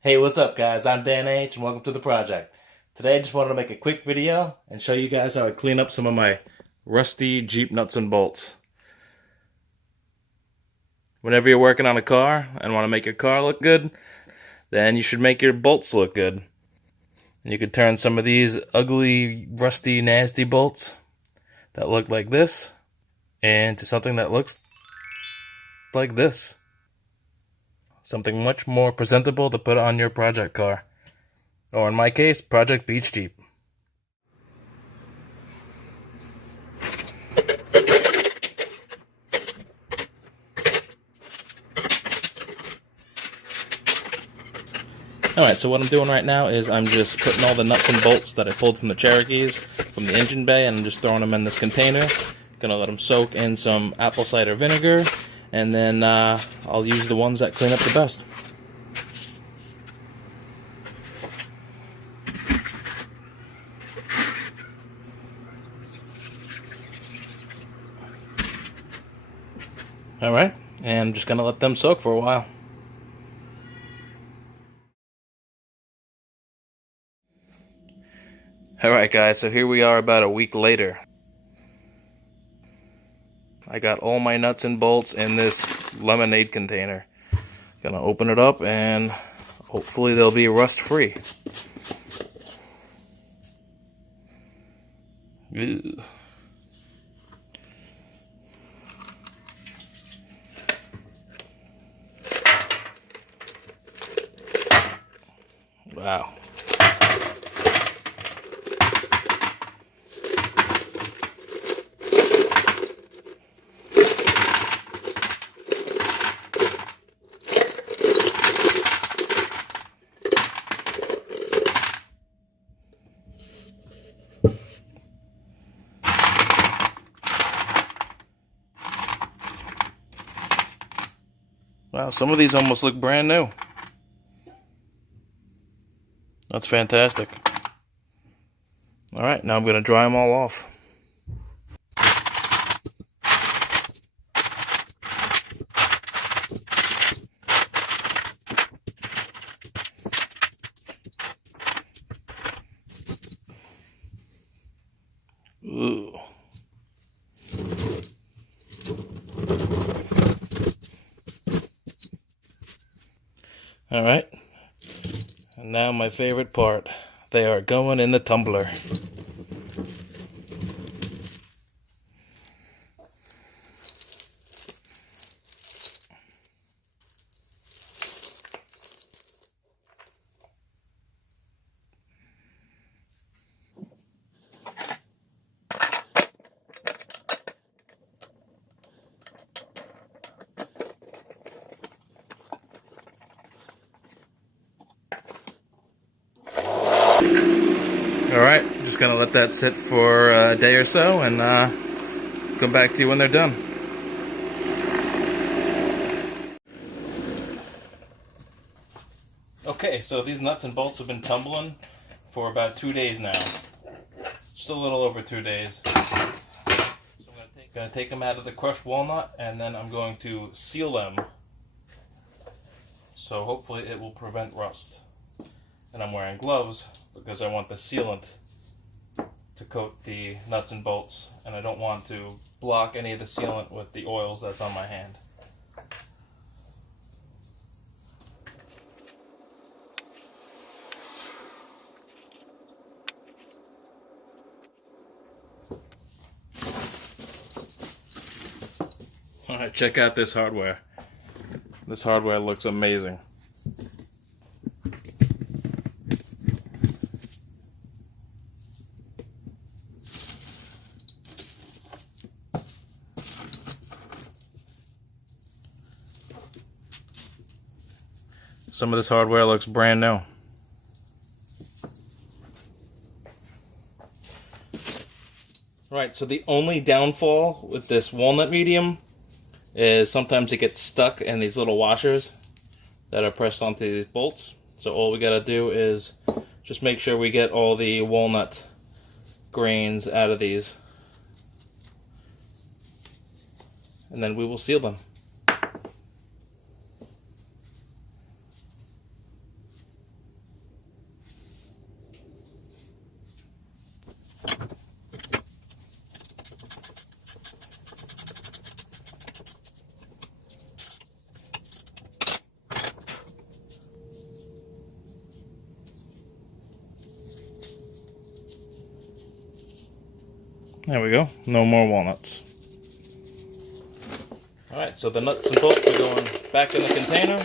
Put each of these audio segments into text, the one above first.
Hey, what's up guys? I'm Dan H and welcome to the project. Today I just wanted to make a quick video and show you guys how I clean up some of my rusty Jeep nuts and bolts. Whenever you're working on a car and want to make your car look good, then you should make your bolts look good. And you could turn some of these ugly, rusty, nasty bolts that look like this into something that looks like this. Something much more presentable to put on your project car. Or in my case, Project Beach Jeep. Alright, so what I'm doing right now is I'm just putting all the nuts and bolts that I pulled from the Cherokees from the engine bay, and I'm just throwing them in this container. Gonna let them soak in some apple cider vinegar, and then I'll use the ones that clean up the best. Alright, and I'm just gonna let them soak for a while. Alright guys, so here we are about a week later. I got all my nuts and bolts in this lemonade container. Gonna open it up and hopefully they'll be rust free. Ew. Wow. Wow, some of these almost look brand new. That's fantastic. Alright, now I'm going to dry them all off. Ooh. Alright, and now my favorite part. They are going in the tumbler. Alright, just gonna let that sit for a day or so and come back to you when they're done. Okay, so these nuts and bolts have been tumbling for about 2 days now. Just a little over 2 days. So I'm gonna take them out of the crushed walnut, and then I'm going to seal them. So hopefully it will prevent rust. And I'm wearing gloves because I want the sealant to coat the nuts and bolts, and I don't want to block any of the sealant with the oils that's on my hand. Alright, check out this hardware. This hardware looks amazing. Some of this hardware looks brand new. Right, so the only downfall with this walnut medium is sometimes it gets stuck in these little washers that are pressed onto these bolts. So all we gotta do is just make sure we get all the walnut grains out of these, and then we will seal them. There we go. No more walnuts. Alright, so the nuts and bolts are going back in the container.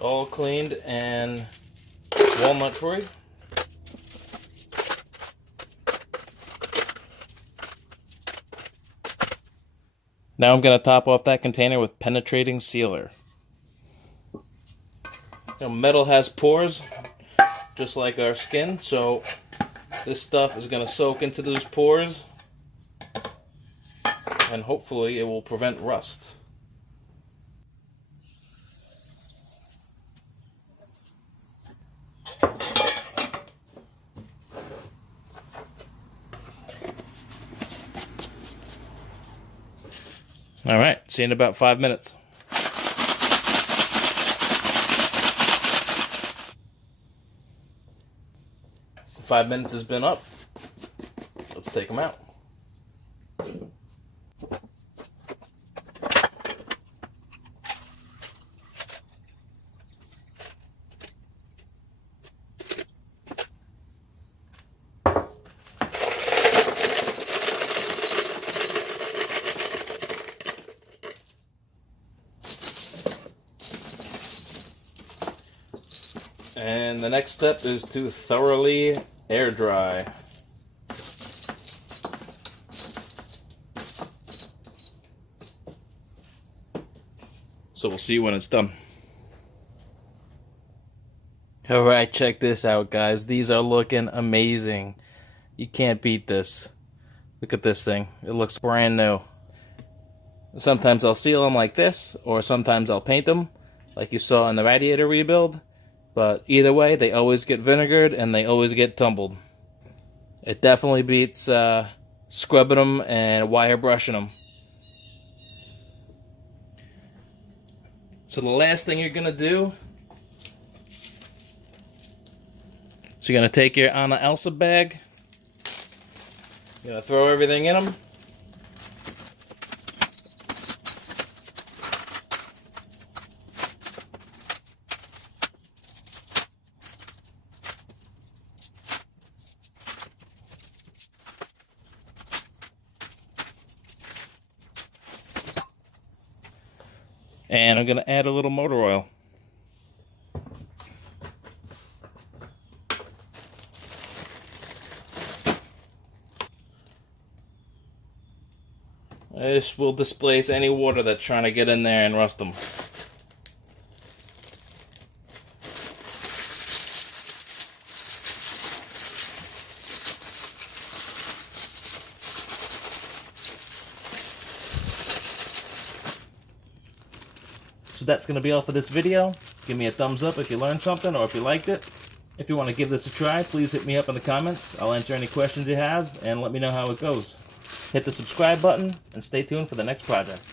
All cleaned and walnut free. Now I'm going to top off that container with penetrating sealer. Now, metal has pores, just like our skin, so this stuff is going to soak into those pores, and hopefully it will prevent rust. Alright, see you in about 5 minutes. The 5 minutes has been up. Let's take them out. And the next step is to thoroughly air dry. So we'll see you when it's done. Alright, check this out, guys. These are looking amazing. You can't beat this. Look at this thing. It looks brand new. Sometimes I'll seal them like this, or sometimes I'll paint them, like you saw in the radiator rebuild. But either way, they always get vinegared and they always get tumbled. It definitely beats scrubbing them and wire brushing them. So the last thing you're going to do is you're going to take your Anna Elsa bag. You're going to throw everything in them. And I'm going to add a little motor oil. This will displace any water that's trying to get in there and rust them. So that's going to be all for this video. Give me a thumbs up if you learned something or if you liked it. If you want to give this a try, please hit me up in the comments. I'll answer any questions you have and let me know how it goes. Hit the subscribe button and stay tuned for the next project.